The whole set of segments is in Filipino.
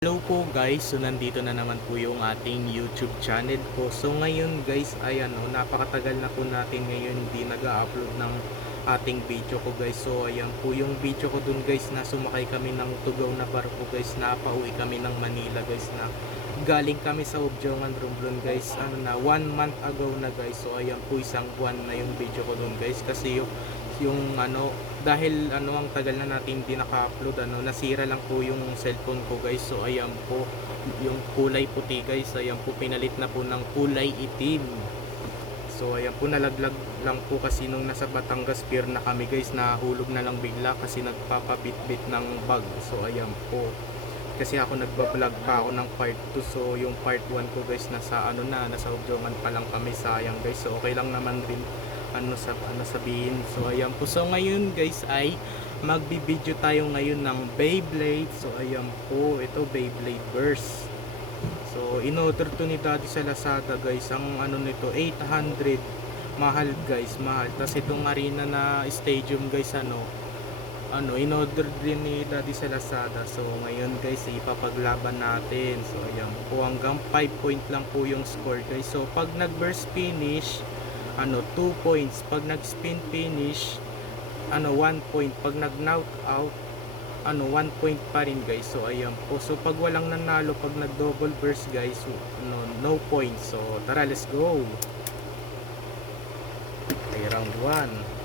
Hello po guys, so nandito na naman po yung ating YouTube channel po. So ngayon guys ay napakatagal na po natin ngayon hindi nag-upload ng ating video ko guys. So ayan po yung video ko dun guys na sumakay kami ng tugaw na barko guys, na pauwi kami ng Manila guys, na galing kami sa Objongan, Romblon guys, 1 month ago na guys. So ayan po, isang buwan na yung video ko dun guys, kasi yung dahil ang tagal na natin hindi naka-upload, nasira lang po yung cellphone ko guys. So ayan po yung kulay puti guys, ayan po pinalit na po ng kulay itim. So ayan po, nalaglag lang po kasi nung nasa Batangas Pier na kami guys, nahulog na lang bigla kasi nagpapabit-bit ng bag. So ayan po, kasi ako nagbablog pa ako ng part 2. So yung part 1 ko guys, nasa nasa Objongan pa lang kami, sayang guys. So okay lang naman rin sabihin. So ayan po, so ngayon guys ay magbibideo tayo ngayon ng Beyblade. So ayan po, ito Beyblade Burst. So in-order to ni Daddy sa Lazada guys. Ang nito 800, mahal guys, mahal. Tapos itong arena na stadium guys, in-order din ni Daddy sa Lazada. So ngayon guys, ipapaglaban natin. So ayan po, hanggang 5 point lang po yung score guys. So pag nag-burst finish, 2 points. Pag nag-spin finish, 1 point. Pag nag-knock out, 1 point pa rin guys. So ayan po, so pag walang nanalo, pag nag-double burst guys, no points. So tara, let's go. Okay, round 1.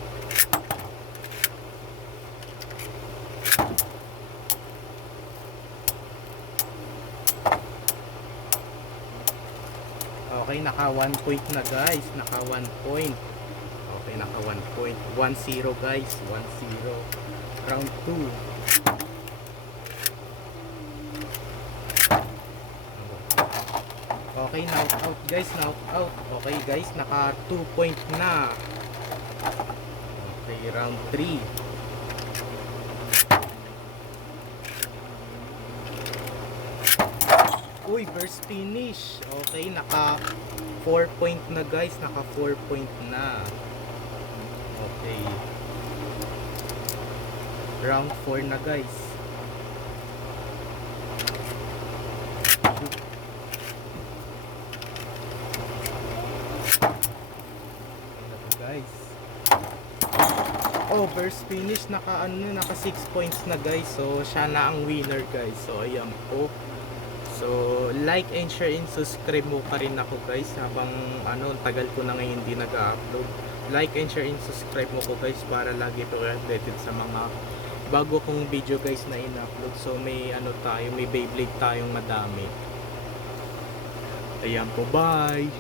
Okay, naka 1 point na guys, naka 1 point. Okay, naka 1 point. 1-0 guys, 1-0. Round 2. Okay, knock out guys, knock out. Okay guys, naka 2 point na. Okay, round 3. Uy, burst finish. Okay, naka 4 point na guys, naka 4 point na. Okay, round 4 na guys. Guys, oh, burst finish, naka naka 6 points na guys. So siya na ang winner guys. So ayan po. So like and share and subscribe mo pa rin ako guys, habang tagal ko na ngayon hindi nag-upload. Like and share and subscribe mo ko guys, para lagi po updated sa mga bago kong video guys na in-upload. So may may Beyblade tayong madami. Ayan po, bye.